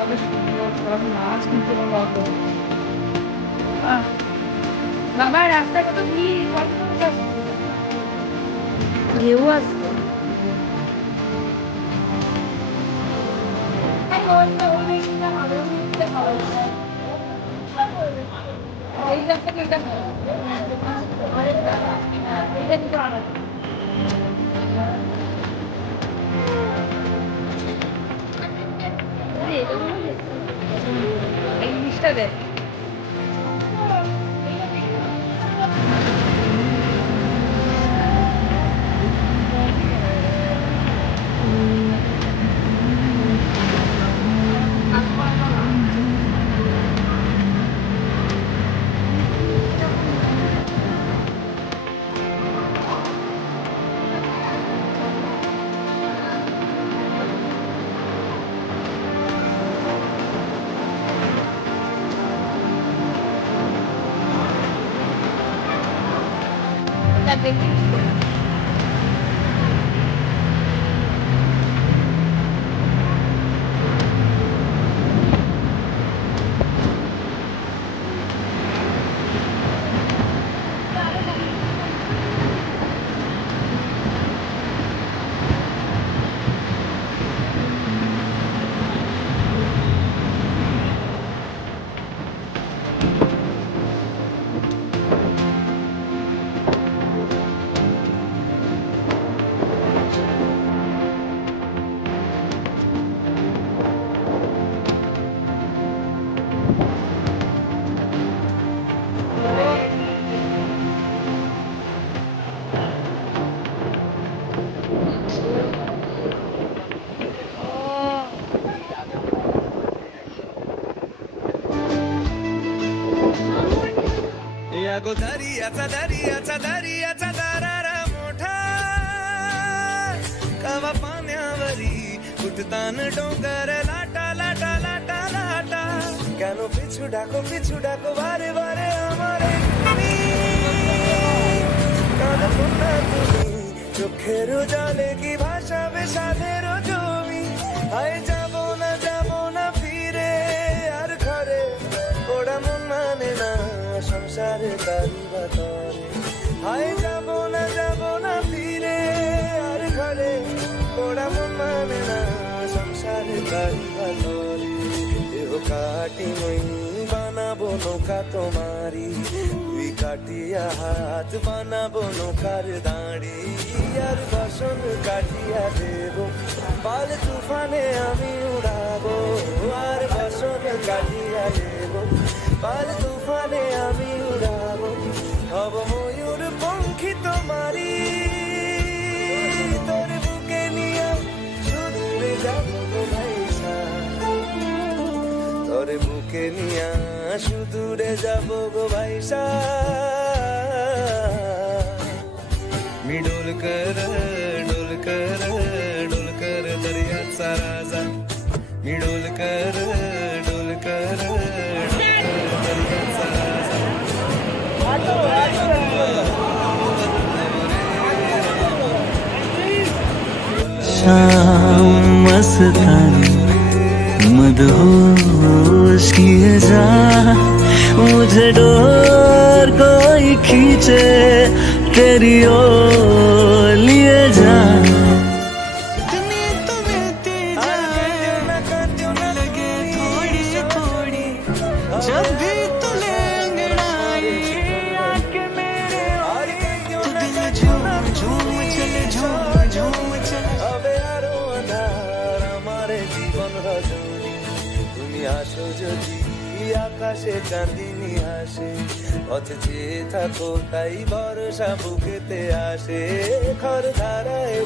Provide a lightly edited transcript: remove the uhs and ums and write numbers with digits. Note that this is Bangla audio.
কত সুন্দর সব মাছ কিন্তু কত আহ, বাবা রাস্তায় কত ভিড় কত মানুষ আসছে। ঢেউ আসছে এই রাস্তা কি এটা এটা কিন্তু আলাদা এই জিনিসটা দেখ এটা দেখে या गो दरियाचा दरारा मोठा कवा पाण्यावरी उठतान डोंगर लाटा लाटा लाटा लाटा কেন পিছু ডাকো বারে বারে আমারে তুমি কাঁদো না তুমি চোখের জলে কি ভাসাবে সাধের জমি আয় যাব না ফিরে আর ঘরে ওরা মন মানে না সংসারে তারি বাতরে হায় যাব না ফিরে আর ঘরে ওরা মন মানে না সংসারে তারি বাতরে দেহ কাটি মই বানাবো নৌকা তোমারি তুই কাটিয়া হাত বানাবো নৌকার দাঁড়ি আর বাসন কাটিয়া দেব পাল তুফানে আমি উড়াবো আর বাসন কাটিয়া দেব পাল তুফানে আমি উড়াবো হব ময়ূর পঙ্খী তোমারি তোর বুকে নিয়ে সুদূরে যাবো গো ভাইসা তোর বুকে নিয়ে সুদূরে যাবো গো ভাইসা मी डोलकर दर्याचा राजा मी डोलकर दर्याचा राजा शाम मस्तानी मदहोश किए जा मुझे डोर कोई खींचे तेरी ओर लिए जा जब भी तुले अंगड़ाई आके मेरे तू दिल झूम चले झूम चले अबे आरो अंधार हमारे जीवन रजनी তুমি আসো যদি আকাশে চাঁদিনী হাসে পথে চেয়ে থাকো তাই ভরসা বুকেতে আসে খর ধারায়